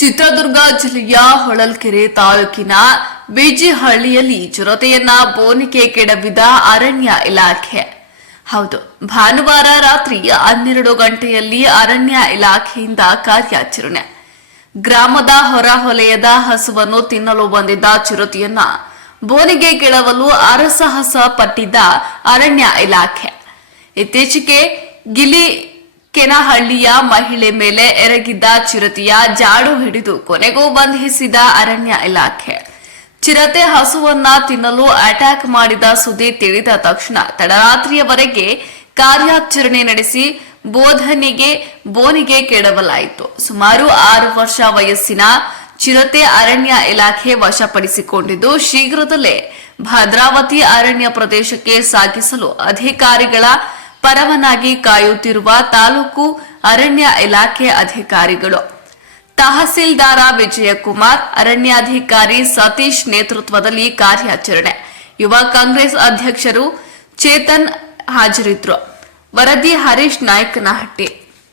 ಚಿತ್ರದುರ್ಗ ಜಿಲ್ಲೆಯ ಹೊಳಲ್ಕೆರೆ ತಾಲೂಕಿನ ಬಿಜಿಹಳ್ಳಿಯಲ್ಲಿ ಚಿರತೆಯನ್ನ ಬೋನಿಗೆ ಕೆಡವಿದ ಅರಣ್ಯ ಇಲಾಖೆ. ಹೌದು, ಭಾನುವಾರ ರಾತ್ರಿ 12 ಗಂಟೆಯಲ್ಲಿ ಅರಣ್ಯ ಇಲಾಖೆಯಿಂದ ಕಾರ್ಯಾಚರಣೆ. ಗ್ರಾಮದ ಹೊರವಲಯದ ಹಸುವನ್ನು ತಿನ್ನಲು ಬಂದಿದ್ದ ಚಿರತೆಯನ್ನ ಬೋನಿಗೆ ಕೆಡವಲು ಅರಸಾಹಸ ಪಟ್ಟಿದ್ದ ಅರಣ್ಯ ಇಲಾಖೆ. ಇತ್ತೀಚೆಗೆ ಗಿಲಿಕೆನಹಳ್ಳಿಯ ಮಹಿಳೆ ಮೇಲೆ ಎರಗಿದ್ದ ಚಿರತೆಯ ಜಾಡು ಹಿಡಿದು ಕೊನೆಗೂ ಬಂಧಿಸಿದ ಅರಣ್ಯ ಇಲಾಖೆ. ಚಿರತೆ ಹಸುವನ್ನ ತಿನ್ನಲು ಅಟ್ಯಾಕ್ ಮಾಡಿದ ಸುದ್ದಿ ತಿಳಿದ ತಕ್ಷಣ ತಡರಾತ್ರಿಯವರೆಗೆ ಕಾರ್ಯಾಚರಣೆ ನಡೆಸಿ ಬೋನಿಗೆ ಕೆಡವಲಾಯಿತು. ಸುಮಾರು 6 ವರ್ಷ ವಯಸ್ಸಿನ ಚಿರತೆ ಅರಣ್ಯ ಇಲಾಖೆ ವಶಪಡಿಸಿಕೊಂಡಿದ್ದು ಶೀಘ್ರದಲ್ಲೇ ಭದ್ರಾವತಿ ಅರಣ್ಯ ಪ್ರದೇಶಕ್ಕೆ ಸಾಗಿಸಲು ಅಧಿಕಾರಿಗಳ ಪರವನಾಗಿ ಕಾಯುತ್ತಿರುವ ತಾಲೂಕು ಅರಣ್ಯ ಇಲಾಖೆ ಅಧಿಕಾರಿಗಳು. ತಹಸೀಲ್ದಾರ ವಿಜಯಕುಮಾರ್, ಅರಣ್ಯಾಧಿಕಾರಿ ಸತೀಶ್ ನೇತೃತ್ವದಲ್ಲಿ ಕಾರ್ಯಾಚರಣೆ. ಯುವ ಕಾಂಗ್ರೆಸ್ ಅಧ್ಯಕ್ಷರು ಚೇತನ್ ಹಾಜರಿದ್ದರು. ವರದಿ ಹರೀಶ್ ನಾಯ್ಕನಹಟ್ಟಿ.